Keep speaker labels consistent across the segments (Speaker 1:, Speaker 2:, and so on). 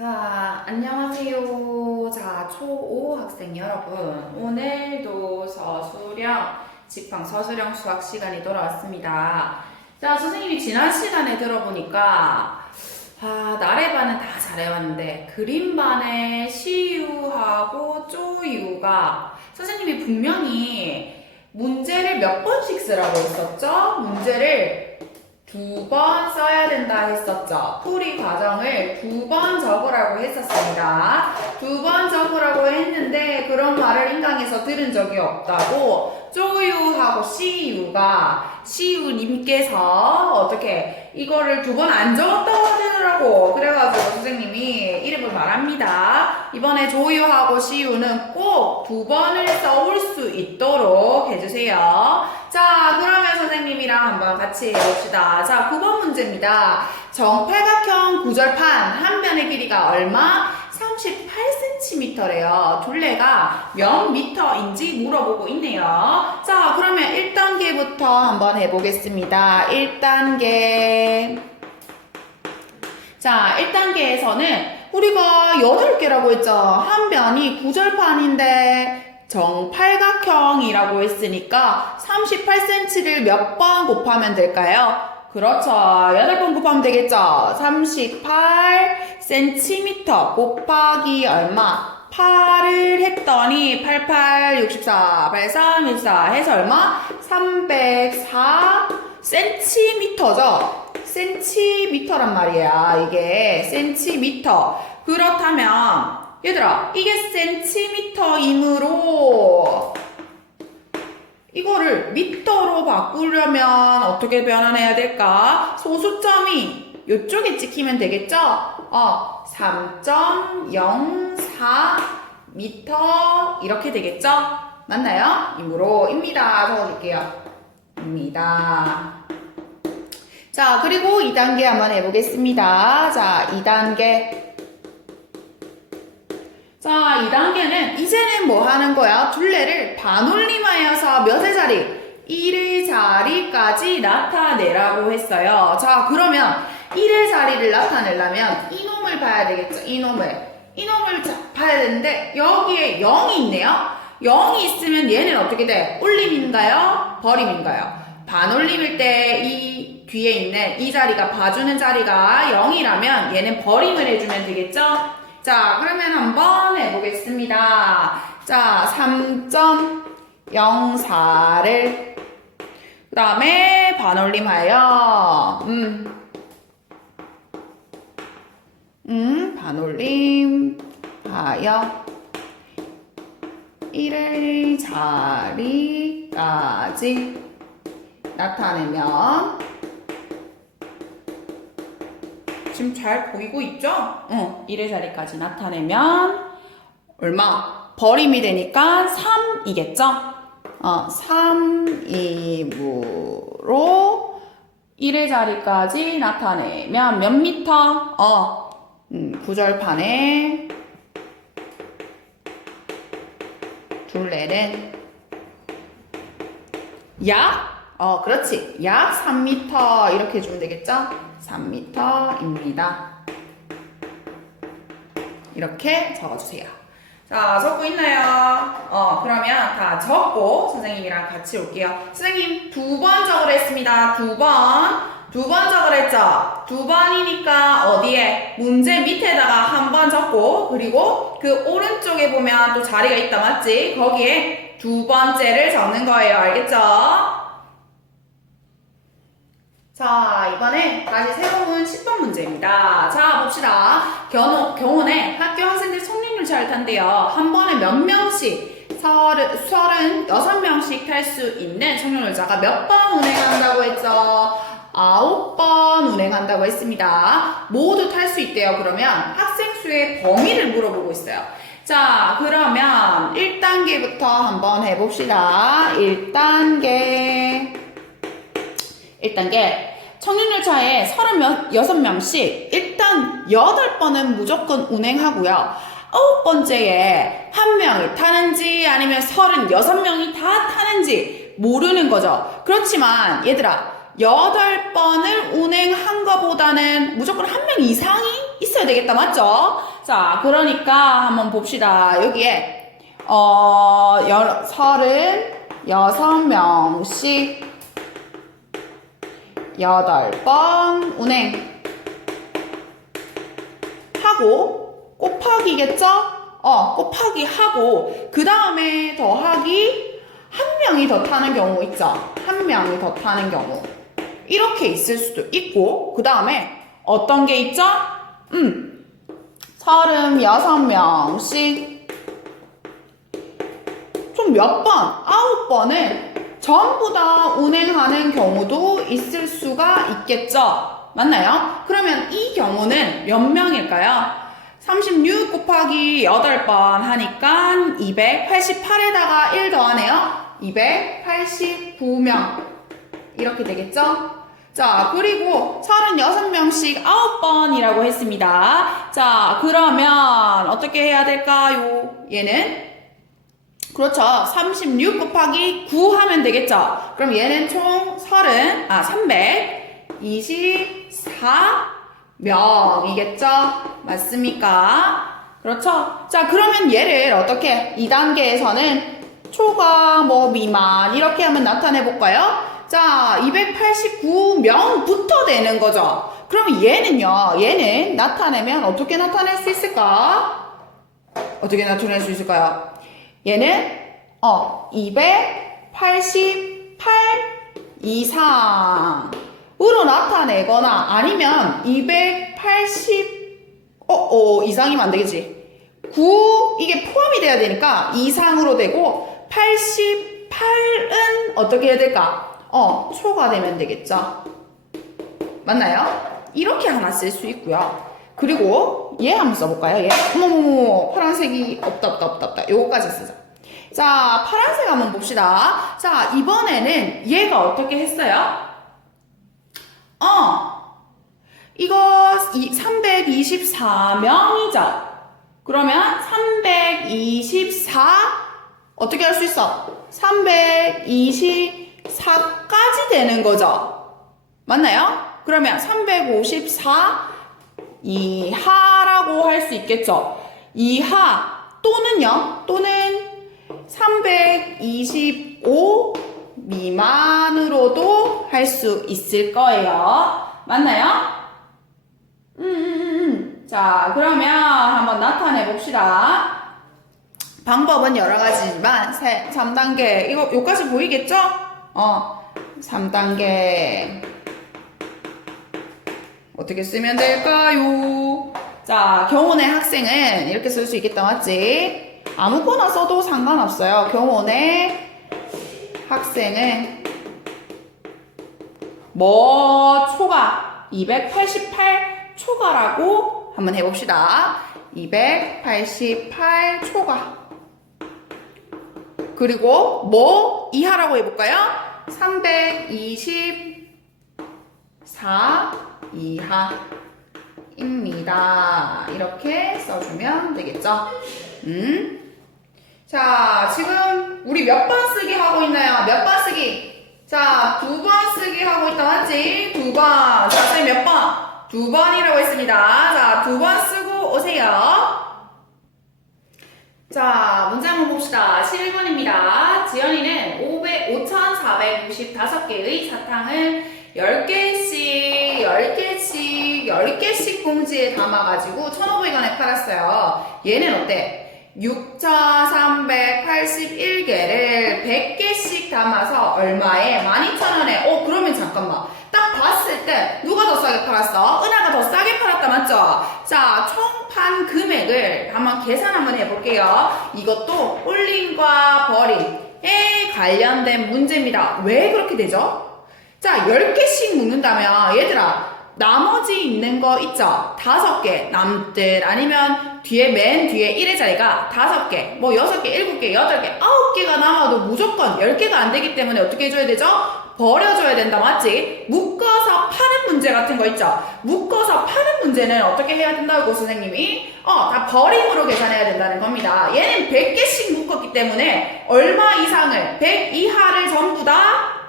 Speaker 1: 자, 안녕하세요. 자, 초5 학생 여러분. 오늘도 서수령, 직방 서수령 수학 시간이 돌아왔습니다. 자, 선생님이 지난 시간에 들어보니까, 아, 나래반은 다 잘해왔는데, 그림반에 시유하고 쪼유가, 선생님이 분명히 문제를 몇 번씩 쓰라고 했었죠? 문제를 두 번 써야 된다 했었죠. 풀이 과정을 두 번 적으라고 했었습니다. 두 번 적으라고 했는데 그런 말을 인강에서 들은 적이 없다고 쪼유하고 시유가 시유님께서 어떻게 이거를 두 번 안 적었다고 하더라고. 그래가지고 선생님이 이름을 말합니다. 이번에 조유하고 시유는 꼭 두 번을 써올 수 있도록 해주세요. 자, 그러면 선생님이랑 한번 같이 해봅시다. 자, 9번 문제입니다. 정팔각형 구절판 한 변의 길이가 얼마? 38cm래요. 둘레가 몇 미터인지 물어보고 있네요. 자, 그러면 1단계부터 한번 해보겠습니다. 1단계. 자, 1단계에서는 우리가 8개라고 했죠. 한 변이 구절판인데 정팔각형이라고 했으니까 38cm를 몇 번 곱하면 될까요? 그렇죠. 8번 곱하면 되겠죠. 38cm 곱하기 얼마? 8을 했더니 88, 64, 83, 64 해서 얼마? 304cm죠. 센티미터란 말이야. 이게 센티미터. 그렇다면 얘들아 이게 센티미터이므로 이거를 미터로 바꾸려면 어떻게 변환해야 될까? 소수점이 이쪽에 찍히면 되겠죠? 어, 3.04 미터 이렇게 되겠죠? 맞나요? 이므로입니다. 적어줄게요. 입니다. 자, 그리고 2단계 한번 해보겠습니다. 자, 2단계. 자, 2단계는 이제는 뭐 하는 거야? 둘레를 반올림하여서 몇의 자리? 1의 자리까지 나타내라고 했어요. 자, 그러면 1의 자리를 나타내려면 이놈을 봐야 되겠죠? 이놈을. 이놈을 자- 봐야 되는데 여기에 0이 있네요. 0이 있으면 얘는 어떻게 돼? 올림인가요? 버림인가요? 반올림일 때 이 뒤에 있는 이 자리가 봐주는 자리가 0이라면 얘는 버림을 해주면 되겠죠? 자, 그러면 한번 해보겠습니다. 자, 3.04를 그 다음에 반올림하여 음, 음, 반올림하여 1의 자리까지 나타내면 지금 잘 보이고 있죠? 어, 1의 자리까지 나타내면 얼마? 버림이 되니까 3이겠죠? 어, 3이므로 1의 자리까지 나타내면 몇 미터? 어, 음, 구절판에 둘레는 약, 어, 그렇지. 약 3m 이렇게 해주면 되겠죠? 3m입니다. 이렇게 적어주세요. 자, 적고 있나요? 어, 그러면 다 적고 선생님이랑 같이 올게요. 선생님 두 번 적으라 했습니다. 두 번. 두 번 적으라 했죠? 두 번이니까 어디에? 문제 밑에다가 한 번 적고, 그리고 그 오른쪽에 보면 또 자리가 있다, 맞지? 거기에 두 번째를 적는 거예요. 알겠죠? 자, 이번에 다시 새로운 10번 문제입니다. 자, 봅시다. 경호, 경호는 학교 학생들 성립률 잘 탄대요. 한 번에 몇 명씩, 서른, 서른 여섯 명씩 탈 수 있는 성룡열차가 몇 번 운행한다고 했죠? 아홉 번 운행한다고 했습니다. 모두 탈 수 있대요. 그러면 학생 수의 범위를 물어보고 있어요. 자, 그러면 1단계부터 한번 해봅시다. 1단계. 1단계. 청년열차에 36명씩 일단 8번은 무조건 운행하고요. 아홉 번째에 한 명이 타는지 아니면 36명이 다 타는지 모르는 거죠. 그렇지만 얘들아, 8번을 운행한 거보다는 무조건 한 명 이상이 있어야 되겠다, 맞죠? 자, 그러니까 한번 봅시다. 여기에, 어, 여, 서른 여섯 명씩 여덟 번 운행 하고 곱하기겠죠? 어, 곱하기 하고 그 다음에 더하기 한 명이 더 타는 경우 있죠? 한 명이 더 타는 경우 이렇게 있을 수도 있고 그 다음에 어떤 게 있죠? 음, 서른여섯 명씩 좀 몇 번, 아홉 번을 전부 다 운행하는 경우도 있을 수가 있겠죠? 맞나요? 그러면 이 경우는 몇 명일까요? 36 곱하기 8번 하니까 288에다가 1 더하네요. 289명. 이렇게 되겠죠? 자, 그리고 36명씩 9번이라고 했습니다. 자, 그러면 어떻게 해야 될까요? 얘는 그렇죠. 36 곱하기 9 하면 되겠죠. 그럼 얘는 총 30, 아, 324명이겠죠? 맞습니까? 그렇죠. 자, 그러면 얘를 어떻게 2단계에서는 초과 뭐 미만 이렇게 한번 나타내 볼까요? 자, 289명부터 되는 거죠. 그럼 얘는요, 얘는 나타내면 어떻게 나타낼 수 있을까? 어떻게 나타낼 수 있을까요? 얘는 어 288 이상으로 나타내거나 아니면 280 어, 어 이상이면 안 되겠지. 9 이게 포함이 돼야 되니까 이상으로 되고 88은 어떻게 해야 될까? 어 초과되면 되겠죠. 맞나요? 이렇게 하나 쓸 수 있고요. 그리고 얘 한번 써볼까요? 얘 어머머머 파란색이 없다 없다 없다 없다 요거까지 쓰자. 자 파란색 한번 봅시다. 자 이번에는 얘가 어떻게 했어요? 어 이거 324명이죠. 그러면 324 어떻게 할 수 있어? 324까지 되는 거죠. 맞나요? 그러면 354 이하라고 할 수 있겠죠. 이하 또는요. 또는 325 미만으로도 할 수 있을 거예요. 맞나요? 음, 음, 음, 음. 자, 그러면 한번 나타내 봅시다. 방법은 여러 가지지만 3단계 이거 여기까지 보이겠죠? 어, 3단계 어떻게 쓰면 될까요? 자, 경원의 학생은 이렇게 쓸 수 있겠다, 맞지? 아무거나 써도 상관없어요. 경원의 학생은 뭐 초가 288 초가라고 한번 해봅시다. 288 초가 그리고 뭐 이하라고 해볼까요? 324 이하입니다. 이렇게 써주면 되겠죠? 음. 자, 지금 우리 몇 번 쓰기 하고 있나요? 몇 번 쓰기? 자, 두 번 쓰기 하고 있다 맞지? 두 번. 자, 쌤몇 번? 두 번이라고 했습니다. 자, 두 번 쓰고 오세요. 자, 문제 한번 봅시다. 11번입니다. 지연이는 500, 5,495개의 사탕을 10개씩, 10개씩, 10개씩 봉지에 담아가지고 1,500원에 팔았어요. 얘는 어때? 6,381개를 100개씩 담아서 얼마에? 12,000원에. 어, 그러면 잠깐만. 딱 봤을 때 누가 더 싸게 팔았어? 은하가 더 싸게 팔았다, 맞죠? 자, 총 판 금액을 한번 계산 한번 해볼게요. 이것도 홀림과 버림에 관련된 문제입니다. 왜 그렇게 되죠? 자, 10개씩 묻는다면, 얘들아, 나머지 있는 거 있죠? 다섯 개 남들 아니면 뒤에 맨 뒤에 1의 자리가 다섯 개, 뭐 여섯 개, 일곱 개, 여덟 개, 아홉 개가 남아도 무조건 열 개가 안 되기 때문에 어떻게 해줘야 되죠? 버려줘야 된다, 맞지? 묶어서 파는 문제 같은 거 있죠? 묶어서 파는 문제는 어떻게 해야 된다고 선생님이? 어, 다 버림으로 계산해야 된다는 겁니다. 얘는 100개씩 묶었기 때문에 얼마 이상을, 100 이하를 전부 다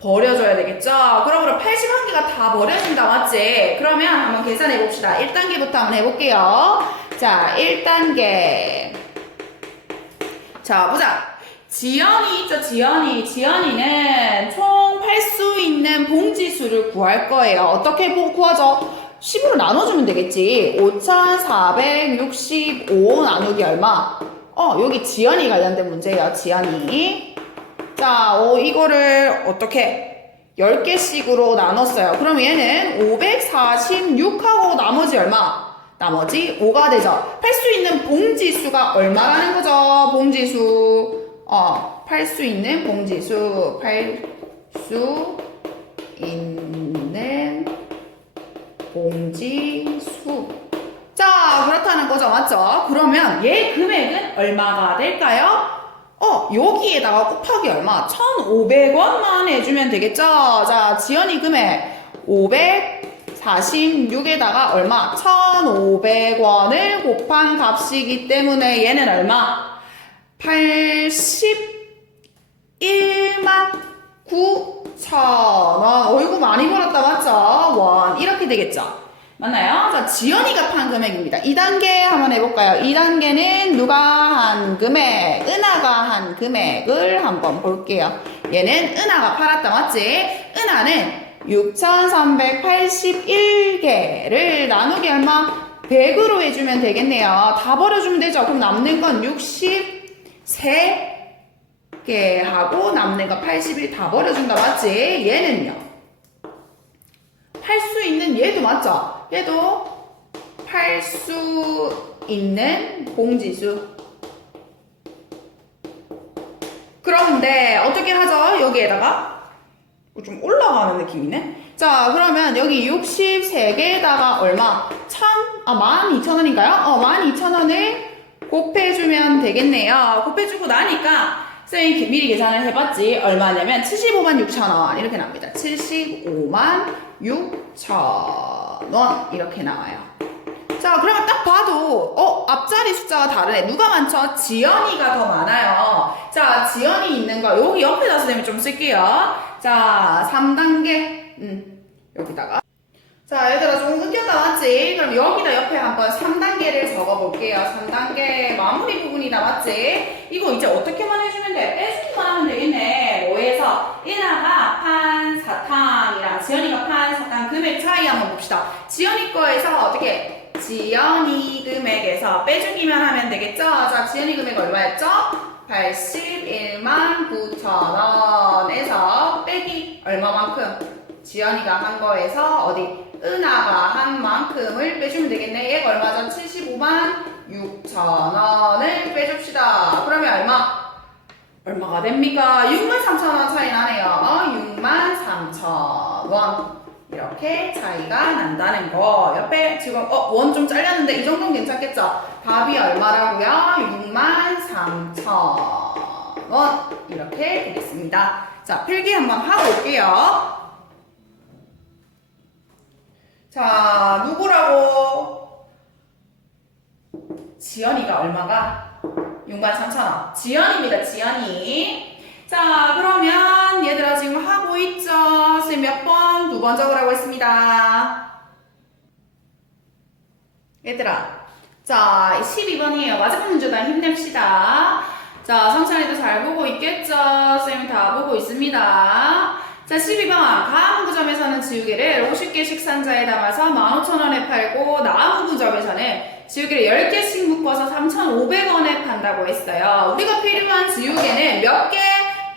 Speaker 1: 버려줘야 되겠죠? 그러므로 81개가 다 버려진다, 맞지? 그러면 한번 계산해 봅시다. 1단계부터 한번 해볼게요. 자, 1단계. 자, 보자. 지연이 있죠, 지연이. 지연이는 총팔수 있는 봉지수를 구할 거예요. 어떻게 보- 구하죠? 10으로 나눠주면 되겠지. 5,465 나누기 얼마? 어, 여기 지연이 관련된 문제예요, 지연이. 자, 어, 이거를 어떻게 10개씩으로 나눴어요. 그럼 얘는 546하고 나머지 얼마? 나머지 5가 되죠. 팔 수 있는 봉지수가 얼마라는 거죠? 봉지수. 어, 팔 수 있는 봉지수. 팔 수 있는 봉지수. 자, 그렇다는 거죠. 맞죠? 그러면 얘 금액은 얼마가 될까요? 어, 여기에다가 곱하기 얼마? 1,500원만 해주면 되겠죠? 자, 지연이 금액 546에다가 얼마? 1,500원을 곱한 값이기 때문에 얘는 얼마? 81만 9천원. 어이구, 많이 벌었다, 맞죠? 원. 이렇게 되겠죠? 맞나요? 자, 지연이가 판 금액입니다. 2단계 한번 해볼까요? 2단계는 누가 한 금액, 은하가 한 금액을 한번 볼게요. 얘는 은하가 팔았다, 맞지? 은하는 6,381개를 나누기 얼마? 100으로 해주면 되겠네요. 다 버려주면 되죠? 그럼 남는 건 63개 하고 남는 거 81 다 버려준다, 맞지? 얘는요? 팔수 있는 얘도 맞죠? 얘도 팔 수 있는 봉지수. 그런데 어떻게 하죠? 여기에다가 어, 좀 올라가는 느낌이네. 자, 그러면 여기 63개에다가 얼마? 1000, 아, 12,000원인가요? 어, 12,000원을 곱해주면 되겠네요. 곱해주고 나니까 쌤이 미리 계산을 해봤지. 얼마냐면 75만 6천 원 이렇게 나옵니다. 75만 6천 원 이렇게 나와요. 자, 그러면 딱 봐도, 어, 앞자리 숫자가 다르네. 누가 많죠? 지연이가 더 많아요. 자, 지연이 있는 거, 여기 옆에다 선생님이 좀 쓸게요. 자, 3단계. 음, 여기다가. 자, 얘들아, 좀 끊겼다, 맞지? 그럼 여기다 옆에 한번 3단계를 적어볼게요. 3단계 마무리 부분이다, 맞지? 이거 이제 어떻게만 해주면 돼? 빼주기만 하면 되겠네. 뭐에서? 이나가 판 사탕이랑 지연이가 판 사탕 금액 차이 한번 봅시다. 지연이 거에서 어떻게? 지연이 금액에서 빼주기만 하면 되겠죠? 자, 지연이 금액 얼마였죠? 81만 9천 원에서 빼기 얼마만큼? 지연이가 한 거에서 어디? 은하가 한 만큼을 빼주면 되겠네. 얘가 얼마죠? 75만 6천원을 빼줍시다. 그러면 얼마? 얼마가 됩니까? 6만 3천원 차이 나네요. 6만 3천원. 이렇게 차이가 난다는 거. 옆에 지금, 어, 원 좀 잘렸는데 이 정도는 괜찮겠죠? 답이 얼마라고요? 6만 3천원. 이렇게 되겠습니다. 자, 필기 한번 하고 올게요. 자, 누구라고? 지연이가 얼마가? 6만 3천원. 지연입니다, 지연이. 자, 그러면 얘들아 지금 하고 있죠? 선생님 몇 번? 두 번 적으라고 했습니다. 얘들아. 자, 12번이에요. 마지막 문제다. 힘냅시다. 자, 성찬이도 잘 보고 있겠죠? 선생님 다 보고 있습니다. 자, 12번. 가무구점에서는 지우개를 50개씩 상자에 담아서 15,000원에 팔고, 나무구점에서는 지우개를 10개씩 묶어서 3,500원에 판다고 했어요. 우리가 필요한 지우개는 몇 개?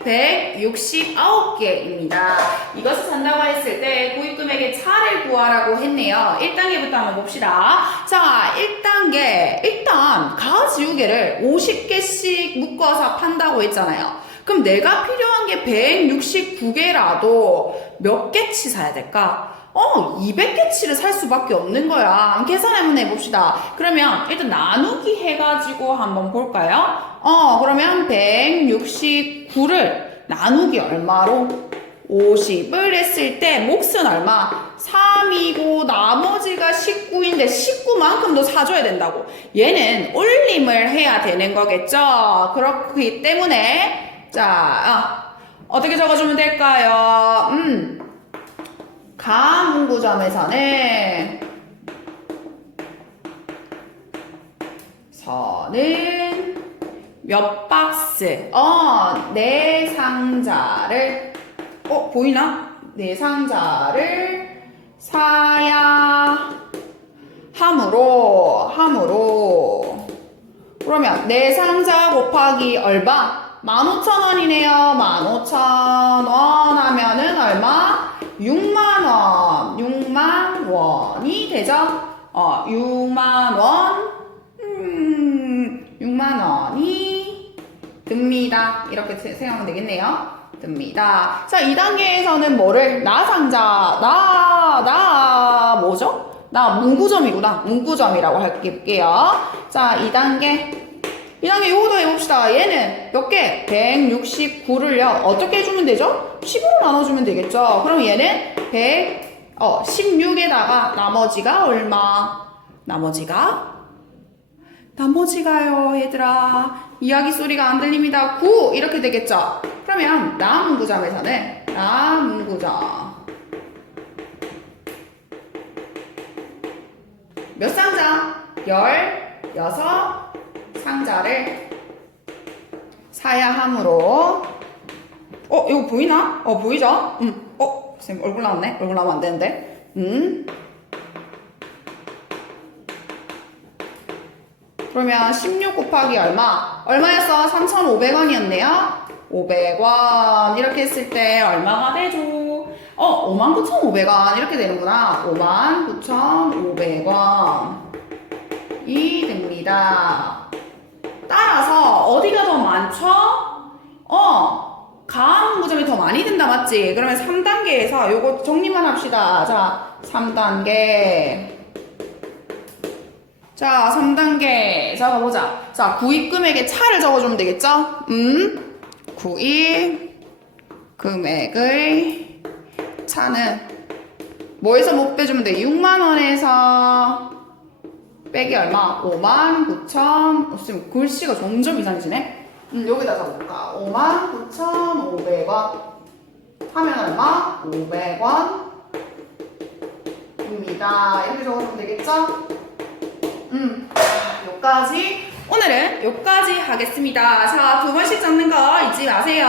Speaker 1: 169개입니다. 이것을 산다고 했을 때 구입금액의 차를 구하라고 했네요. 1단계부터 한번 봅시다. 자, 1단계. 일단 가지우개를 50개씩 묶어서 판다고 했잖아요. 그럼 내가 필요한 게 169개라도 몇 개치 사야 될까? 어, 200개치를 살 수밖에 없는 거야. 계산 한번 해봅시다. 그러면 일단 나누기 해가지고 한번 볼까요? 어, 그러면 169를 나누기 얼마로? 50을 했을 때 몫은 얼마? 3이고 나머지가 19인데 19만큼도 사줘야 된다고. 얘는 올림을 해야 되는 거겠죠? 그렇기 때문에 자, 어떻게 적어주면 될까요? 음. 가문구점에서는 서는 몇 박스, 어, 네 상자를, 어, 보이나? 네 상자를 사야 함으로, 함으로. 그러면 네 상자 곱하기 얼마? 15,000원이네요. 15,000원 하면은 얼마? 6만원. 6만 원이 되죠? 어, 6만 원. 음, 6만 원이 듭니다. 이렇게 세- 생각하면 되겠네요. 듭니다. 자, 2단계에서는 뭐를? 나 상자, 나, 나, 뭐죠? 나 문구점이구나. 문구점이라고 할게요. 자, 2단계. 2단계 요거도 해봅시다. 얘는 몇 개? 169를요. 어떻게 해주면 되죠? 10으로 나눠주면 되겠죠? 그럼 얘는 100, 어, 16에다가 나머지가 얼마? 나머지가? 나머지가요, 얘들아. 이야기 소리가 안 들립니다. 9! 이렇게 되겠죠? 그러면 남문구점에서는 남문구점. 몇 상자? 16 상자를 사야 하므로 어 이거 보이나? 어 보이죠? 음. 어 선생님 얼굴 나왔네? 얼굴 나오면 안 되는데 음. 그러면 16 곱하기 얼마? 얼마였어? 3,500원이었네요 500원 이렇게 했을 때 얼마가 되죠? 어 59,500원 이렇게 되는구나 59,500원 이 됩니다. 따라서 어디가 더 많죠? 어, 가문구점이 더 많이 든다 맞지? 그러면 3단계에서 요거 정리만 합시다. 자, 3단계. 자, 3단계. 적어보자. 자, 구입 금액의 차를 적어주면 되겠죠? 음, 구입 금액의 차는 뭐에서 못 빼주면 돼? 6만원에서 빼기 얼마? 5만 9천 없으면 글씨가 점점 이상해지네? 음, 여기다 적어볼까? 5만 9천 500원. 하면 얼마? 500원. 입니다. 이렇게 적어주면 되겠죠? 음, 자, 여기까지. 오늘은 여기까지 하겠습니다. 자 두 번씩 적는 거 잊지 마세요